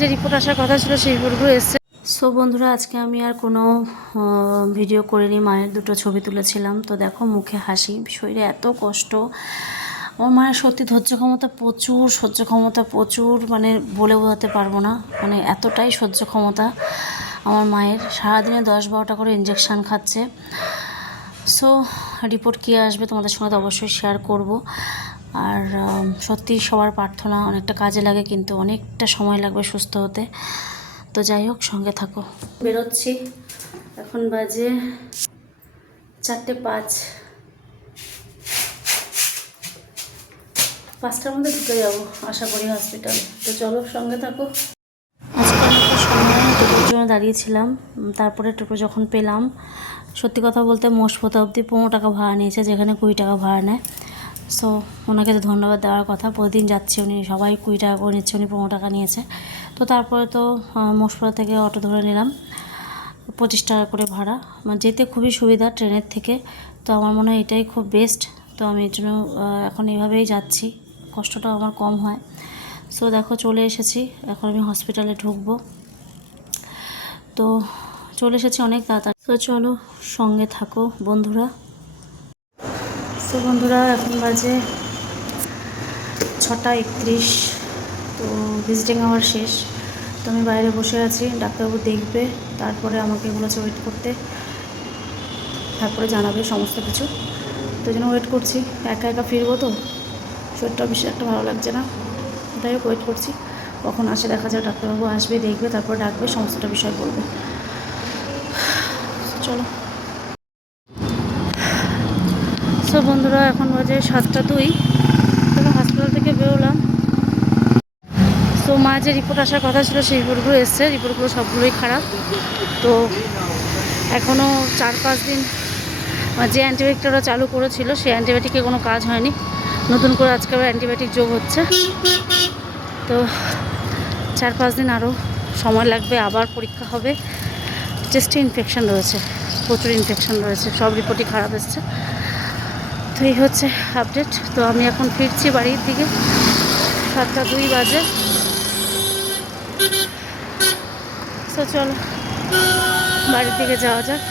যে রিপোর্ট আসার কথা ছিল সেই রিপোর্টগুলো এসছে। সো বন্ধুরা, আজকে আমি আর কোনো ভিডিও করিনি, মায়ের দুটো ছবি তুলেছিলাম। তো দেখো মুখে হাসি, শরীরে এত কষ্ট। আমার মায়ের সত্যি ধৈর্য ক্ষমতা প্রচুর, সহ্য ক্ষমতা প্রচুর, মানে বলে বোঝাতে পারবো না, মানে এতটাই সহ্য ক্ষমতা আমার মায়ের। সারাদিনে 10-12টা করে ইঞ্জেকশান খাচ্ছে। সো রিপোর্ট কী আসবে তোমাদের সঙ্গে তো অবশ্যই শেয়ার করব। আর সত্যি সবার প্রার্থনা অনেকটা কাজে লাগে, কিন্তু অনেকটা সময় লাগবে সুস্থ হতে। তো যাই হোক, সঙ্গে থাকো। বেরোচ্ছি, এখন বাজে 4:05। 5টার মধ্যে ঢুকে যাবো আশা করি হসপিটালে। তো চলো, সঙ্গে থাকো। আজকে অনেকটা সময় টোটোর জন্য দাঁড়িয়েছিলাম, তারপরে টোটো যখন পেলাম, সত্যি কথা বলতে মোষপোতা অবধি 15 টাকা ভাড়া নিয়েছে, যেখানে 20 টাকা ভাড়া নেয়। সো ওনাকে তো ধন্যবাদ দেওয়ার কথা, প্রতিদিন যাচ্ছে উনি, সবাই 20 টাকা করে নিচ্ছে, উনি 15 টাকা নিয়েছে। তো তারপরে তো মোষপোতা থেকে অটো ধরে নিলাম, 25 টাকা করে ভাড়া। মানে যেতে খুবই সুবিধা ট্রেনের থেকে। তো আমার মনে হয় এটাই খুব বেস্ট। তো আমি এর জন্য এখন এইভাবেই যাচ্ছি, কষ্টটা আমার কম হয়। সো দেখো চলে এসেছি, এখন আমি হসপিটালে ঢুকবো। তো চলে এসেছি অনেক তাড়াতাড়ি। তো চলো, সঙ্গে থাকো বন্ধুরা। তো বন্ধুরা, এখন বাজে 6:31। তো ভিজিটিং আওয়ার শেষ। তো আমি বাইরে বসে আছি, ডাক্তারবাবু দেখবে, তারপরে আমাকে বলেছে ওয়েট করতে, তারপরে জানাবে সমস্ত কিছু। তো জন্য ওয়েট করছি, একা একা ফিরবো তো, শরীরটা বেশি একটা ভালো লাগছে না, তাই হোক ওয়েট করছি কখন আসে দেখা যায়। ডাক্তারবাবু আসবে, দেখবে, তারপর ডাকবে, সমস্তটা বিষয় বলবে। চলো। সো বন্ধুরা, এখন বাজে 7:02। তবে হসপিটাল থেকে বেরোলাম। সো মা যে রিপোর্ট আসার কথা ছিল সেই রিপোর্টগুলো এসছে, রিপোর্টগুলো সবগুলোই খারাপ। তো এখনও 4-5 দিন যে অ্যান্টিবায়োটিকটা চালু করেছিল সেই অ্যান্টিবায়োটিকে কোনো কাজ হয়নি, নতুন করে আজকে আবার অ্যান্টিবায়োটিক যোগ হচ্ছে। তো 4-5 দিন আরও সময় লাগবে, আবার পরীক্ষা হবে। চেস্টে ইনফেকশান রয়েছে, প্রচুর ইনফেকশান রয়েছে, সব রিপোর্টই খারাপ এসছে। তো এই হচ্ছে আপডেট। তো আমি এখন ফিরছি বাড়ির দিকে, 7:02 বাজে। তো চলো বাড়ির দিকে যাওয়া যাক।